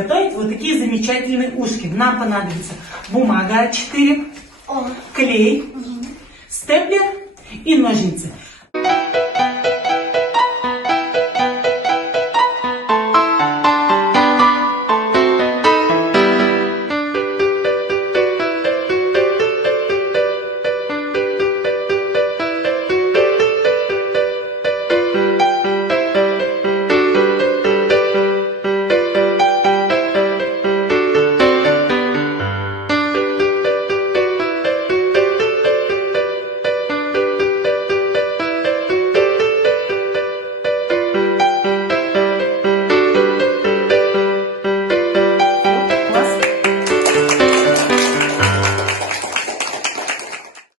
изготовить вот такие замечательные ушки. Нам понадобится бумага А4, клей, степлер и ножницы.